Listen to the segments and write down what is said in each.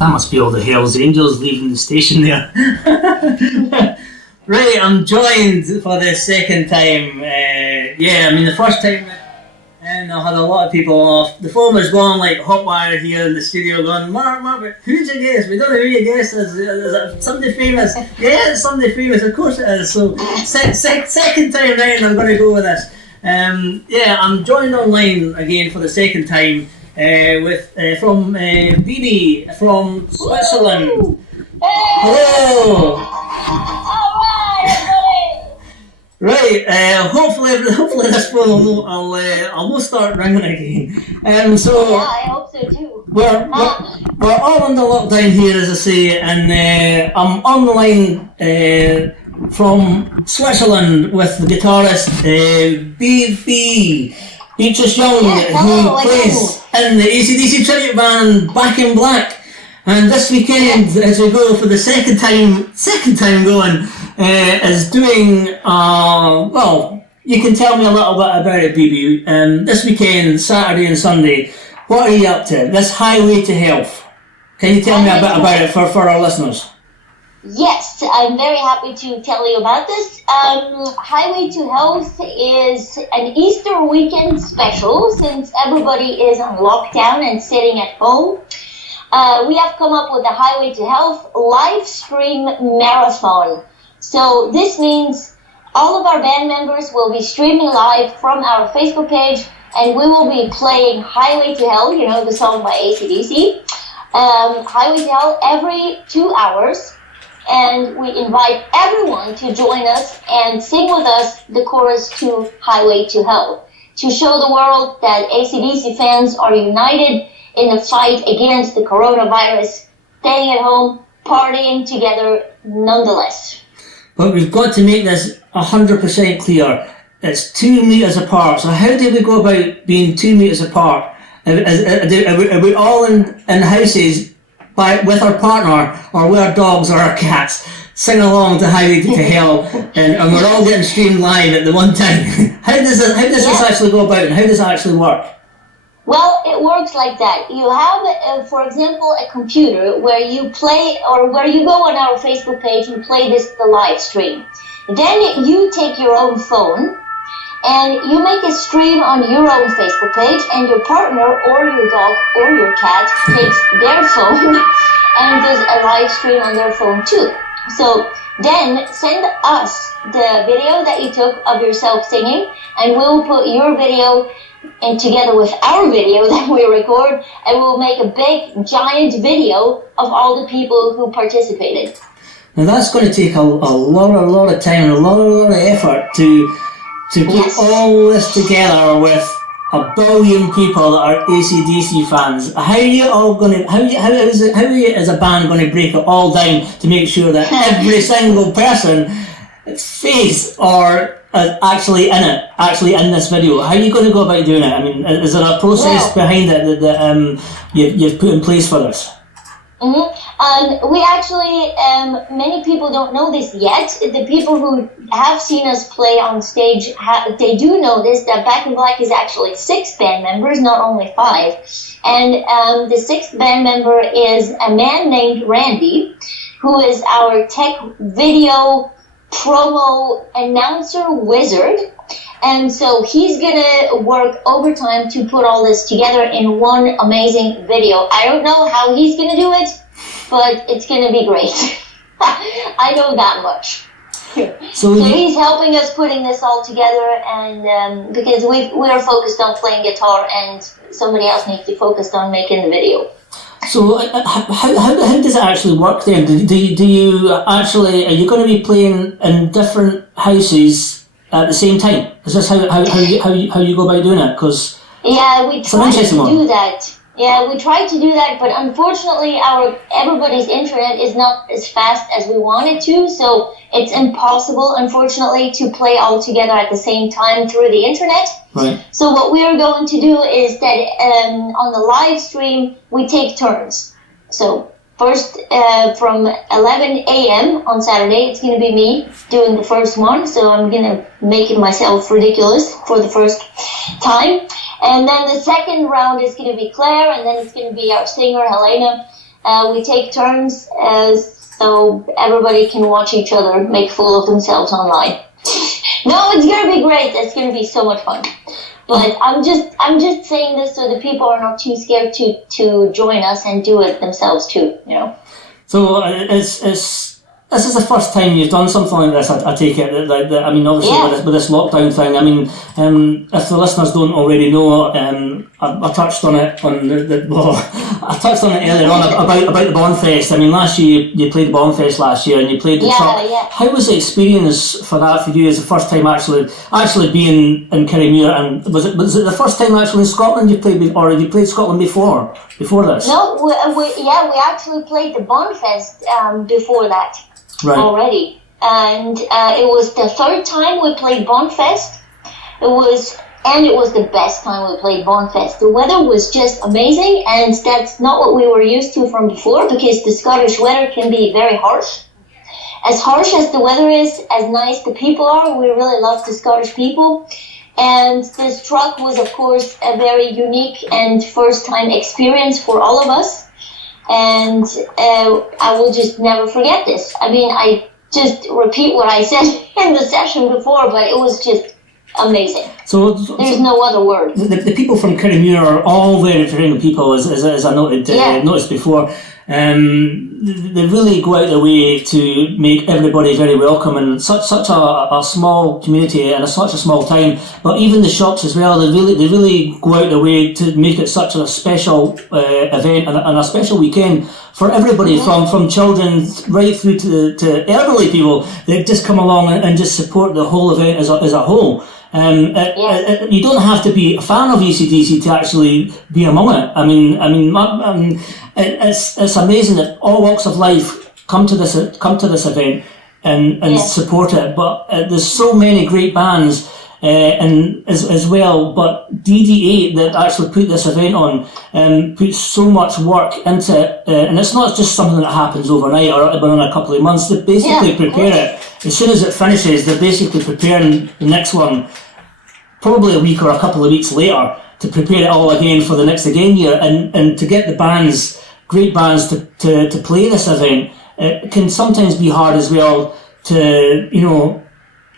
That must be all the Hells Angels leaving the station there. Right, I'm joined for the second time. The first time, and I had a lot of people off. The phone was going like hot wire here in the studio going, Mark, who's your guest? We don't know who your guest is. Is it somebody famous? Yeah, it's somebody famous, of course it is. So, second time round, I'm going to go with this. I'm joined online again for the second time from Bibi from Switzerland. Hello. Right, hopefully this phone will start ringing again. Yeah, I hope so too. We're all under lockdown here, as I say, and I'm online from Switzerland with the guitarist Beatrice Young, who plays in the AC/DC tribute band Back in Black. And this weekend, as we go for the second time going, is doing, you can tell me a little bit about it, Bibi. This weekend, Saturday and Sunday, what are you up to? This Highway to Health. Can you tell me a bit about it for our listeners? Yes, I'm very happy to tell you about this. Highway to Health is an Easter weekend special since everybody is on lockdown and sitting at home. We have come up with the Highway to Health live stream marathon. So this means all of our band members will be streaming live from our Facebook page, and we will be playing Highway to Hell, you know, the song by AC/DC, Highway to Hell every 2 hours. And we invite everyone to join us and sing with us the chorus to Highway to Hell, to show the world that AC/DC fans are united in the fight against the coronavirus, staying at home, partying together nonetheless. But we've got to make this 100% clear. It's 2 meters apart. So how do we go about being 2 meters apart? Are we all in houses with our partner, or with our dogs or our cats, sing along to Highway to Hell, and we're all getting streamed live at the one time? How does this actually go about, and how does it actually work? Well, it works like that. You have, for example, a computer where you play, or where you go on our Facebook page and play the live stream. Then you take your own phone and you make a stream on your own Facebook page, and your partner or your dog or your cat takes their phone and does a live stream on their phone too. So then send us the video that you took of yourself singing, and we'll put your video and together with our video that we record, and we'll make a big, giant video of all the people who participated. Now that's going to take a lot of time and a lot of effort to put all this together with a billion people that are AC/DC fans. How are you all going to? How are you as a band going to break it all down to make sure that every single person's face or actually in this video? How are you going to go about doing it? I mean, is there a process behind it that you've put in place for this? We actually, many people don't know this yet. The people who have seen us play on stage, they do know this, that Back in Black is actually 6 band members, not only 5. And the 6th band member is a man named Randy, who is our tech video promo announcer wizard. And so he's gonna work overtime to put all this together in one amazing video. I don't know how he's gonna do it, but it's gonna be great. I know that much. So he's helping us putting this all together, and because we're focused on playing guitar, and somebody else needs to focus on making the video. So how does it actually work then? Do you actually, are you going to be playing in different houses at the same time? Is this how you go about doing it? Because we try to do that. Yeah, we tried to do that, but unfortunately everybody's internet is not as fast as we wanted to, so it's impossible, unfortunately, to play all together at the same time through the internet. Right. So what we are going to do is that on the live stream, we take turns. So first, from 11 a.m. on Saturday, it's going to be me doing the first one, so I'm going to make myself ridiculous for the first time. And then the second round is going to be Claire, and then it's going to be our singer, Helena. We take turns so everybody can watch each other make fool of themselves online. No, it's gonna be great. It's gonna be so much fun. But I'm just saying this so the people are not too scared to join us and do it themselves too. You know. So this is the first time you've done something like this. I take it. I mean, obviously with this lockdown thing. I mean, if the listeners don't already know, I touched on it I touched on it earlier on about the Bonfest. I mean, last year you played the Bonfest last year, and you played the truck. Yeah. How was the experience for that for you as the first time actually being in Kirriemuir? And was it the first time actually in Scotland you played, or had you played Scotland before this? No, we actually played the Bonfest before that. Right. Already, and it was the third time we played Bonfest. It was the best time we played Bonfest. The weather was just amazing, and that's not what we were used to from before, because the Scottish weather can be very harsh. As harsh as the weather is, as nice the people are, we really love the Scottish people. And this truck was, of course, a very unique and first-time experience for all of us. And I will just never forget this. I mean, I just repeat what I said in the session before, but it was just amazing. So there's no other word. The people from Kirriemuir are all very friendly people, as I noticed before. They really go out of their way to make everybody very welcome, and such a small community and such a small town. But even the shops as well, they really go out of their way to make it such a special event and a special weekend for everybody, from children right through to elderly people. They just come along and just support the whole event as a whole. You don't have to be a fan of AC/DC to actually be among it. I mean, it's amazing that all walks of life come to this event and support it. But there's so many great bands and as well. But DD8 that actually put this event on put so much work into it, and it's not just something that happens overnight or within a couple of months. They basically prepare it. As soon as it finishes, they're basically preparing the next one, probably a week or a couple of weeks later, to prepare it all again for the next year, and to get the great bands to play this event. It can sometimes be hard as well to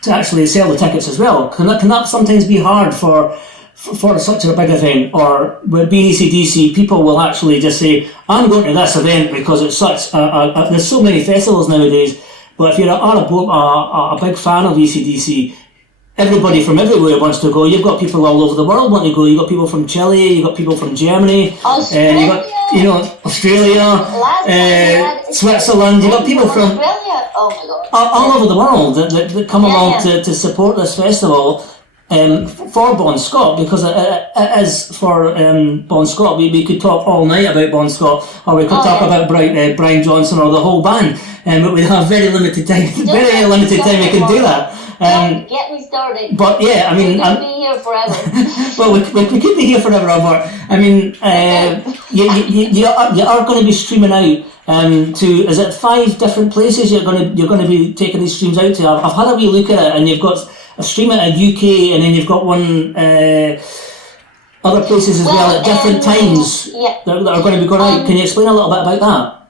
actually sell the tickets as well. Can that sometimes be hard for such a big event? Or with being AC/DC, people will actually just say, I'm going to this event because it's such there's so many festivals nowadays. But if you're a big fan of AC/DC, everybody from everywhere wants to go. You've got people all over the world wanting to go. You've got people from Chile, you've got people from Germany, you've got Australia, Switzerland. You've got people from all over the world that come along to support this festival for Bon Scott, because it is for Bon Scott. We could talk all night about Bon Scott, or we could talk about Brian Johnson or the whole band, but we have very limited time. We can do that. Get me started. But yeah, I mean, we could be here forever. Well, we could be here forever, but I mean, you are going to be streaming out to, is it 5 different places you're going to be taking these streams out to? I've had a wee look at it, and you've got a stream at a UK, and then you've got one other places as well at different times that are going to be going out. Can you explain a little bit about that?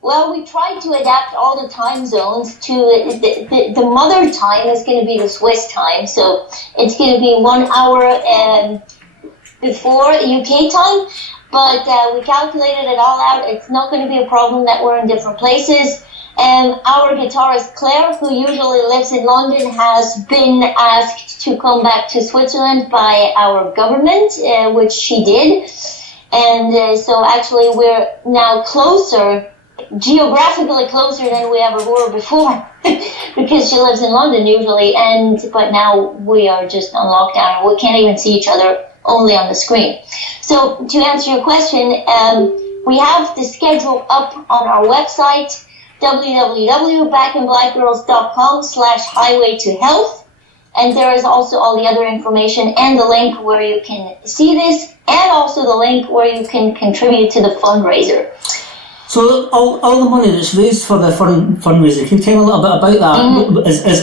Well, we tried to adapt all the time zones to the mother time is going to be the Swiss time, so it's going to be 1 hour before UK time. But we calculated it all out. It's not going to be a problem that we're in different places. Our guitarist Claire, who usually lives in London, has been asked to come back to Switzerland by our government, which she did. And so actually we're now geographically closer than we ever were before, because she lives in London usually, but now we are just on lockdown. We can't even see each other, only on the screen. So to answer your question, we have the schedule up on our website, www.backandblackgirls.com/highway-to-health, and there is also all the other information and the link where you can see this, and also the link where you can contribute to the fundraiser. So all the money that's raised for the fundraiser, can you tell a little bit about that? Mm-hmm.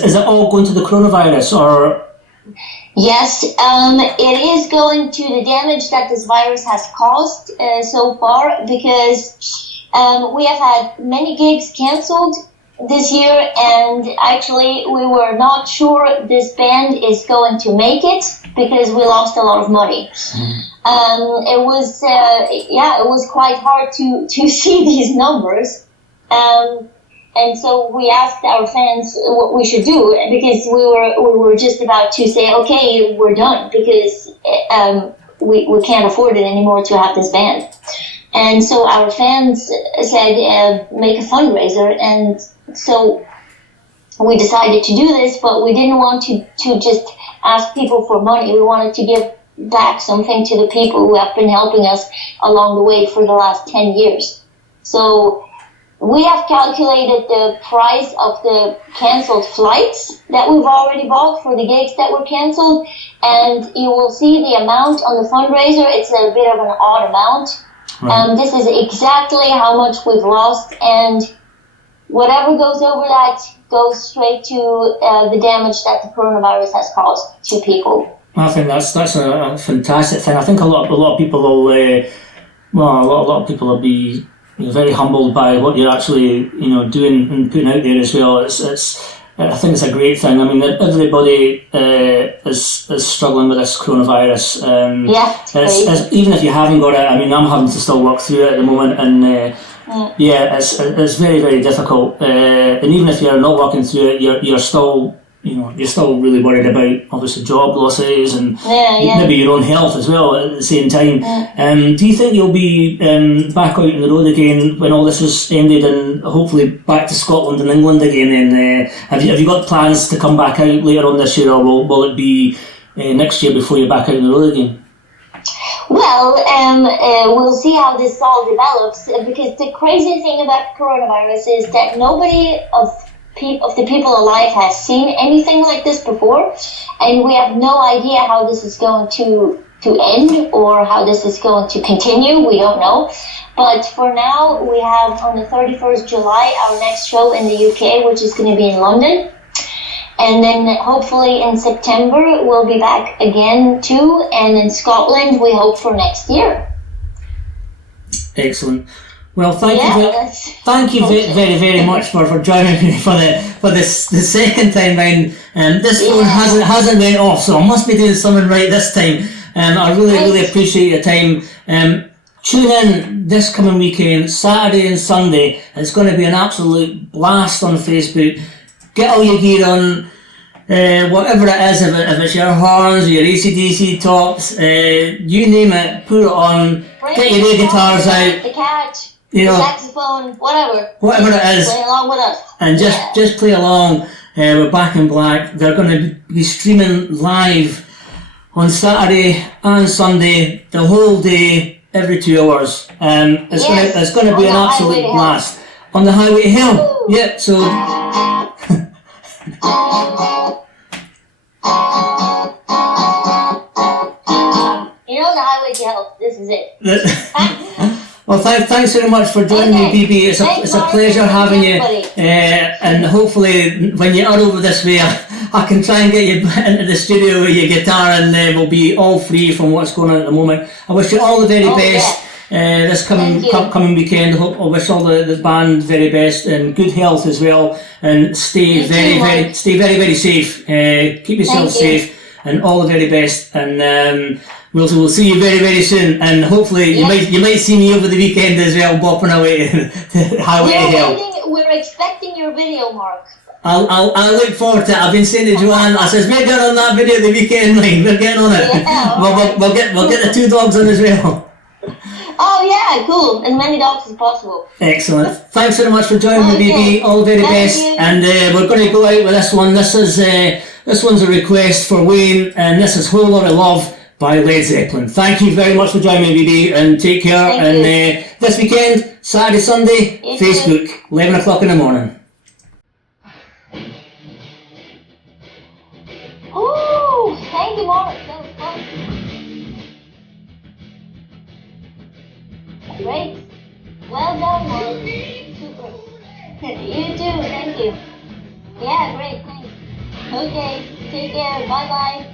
Is it all going to the coronavirus, or? Yes, it is going to the damage that this virus has caused so far, because We have had many gigs canceled this year, and actually we were not sure this band is going to make it because we lost a lot of money. It was quite hard to see these numbers. And so we asked our fans what we should do, because we were just about to say, okay, we're done, because we can't afford it anymore to have this band. And so our fans said, make a fundraiser, and so we decided to do this, but we didn't want to just ask people for money. We wanted to give back something to the people who have been helping us along the way for the last 10 years. So we have calculated the price of the canceled flights that we've already bought for the gigs that were canceled, and you will see the amount on the fundraiser. It's a bit of an odd amount. Right. This is exactly how much we've lost, and whatever goes over that goes straight to the damage that the coronavirus has caused to people. I think that's a fantastic thing. I think a lot of people will, a lot of people will be very humbled by what you're actually doing and putting out there as well. I think it's a great thing. I mean, everybody is struggling with this coronavirus. Even if you haven't got it, I mean, I'm having to still work through it at the moment, and it's very, very difficult. And even if you're not working through it, you're still really worried about obviously job losses and maybe your own health as well at the same time. Do you think you'll be back out on the road again when all this is ended, and hopefully back to Scotland and England again? And have you got plans to come back out later on this year, or will it be next year before you're back out on the road again? Well, we'll see how this all develops, because the crazy thing about coronavirus is that nobody of the people alive has seen anything like this before, and we have no idea how this is going to end or how this is going to continue. We don't know. But for now, we have on the 31st July our next show in the UK, which is going to be in London. And then hopefully in September we'll be back again too, and in Scotland we hope for next year. Excellent. Well, thank you very, very much for joining me for the second time round. This phone hasn't went off, so I must be doing something right this time. I really appreciate your time. Tune in this coming weekend, Saturday and Sunday. It's going to be an absolute blast on Facebook. Get all your gear on, whatever it is, if it's your horns or your AC/DC tops, you name it, put it on. Get your air guitars out. The catch. The saxophone, whatever it is, play along with us, and just play along. We're Back in Black. They're going to be streaming live on Saturday and Sunday, the whole day, every 2 hours. It's going to be an absolute blast on the Highway to Hell. Woo! Yeah, so. The Highway to Hell. This is it. Well, thanks very much for joining me, BB. It's a pleasure having you, and hopefully when you are over this way, I can try and get you into the studio with your guitar, and we'll be all free from what's going on at the moment. I wish you all the very best this coming weekend. I wish all the band very best and good health as well, and stay very safe. Keep yourself safe, and all the very best. And We'll see you very, very soon, and hopefully you might see me over the weekend as well, bopping away to Highway to Hell. We're expecting your video, Mark. I'll look forward to it. I've been saying to Joanne, I says, we're getting on that video the weekend, like, we're getting on it. Yeah, we'll get the 2 dogs on as well. Oh yeah, cool. As many dogs as possible. Excellent. Thanks very much for joining me, BB. All the very best. And we're going to go out with this one. This one's a request for Wayne, and this is Whole Lot of Love by Led Zeppelin. Thank you very much for joining me, BB, and take care. And this weekend, Saturday, Sunday, Facebook, 11 o'clock in the morning. Oh, thank you, Mark. That was fun. Great. Well done, Mark. Super. You too, thank you. Yeah, great, thanks. Okay, take care. Bye-bye.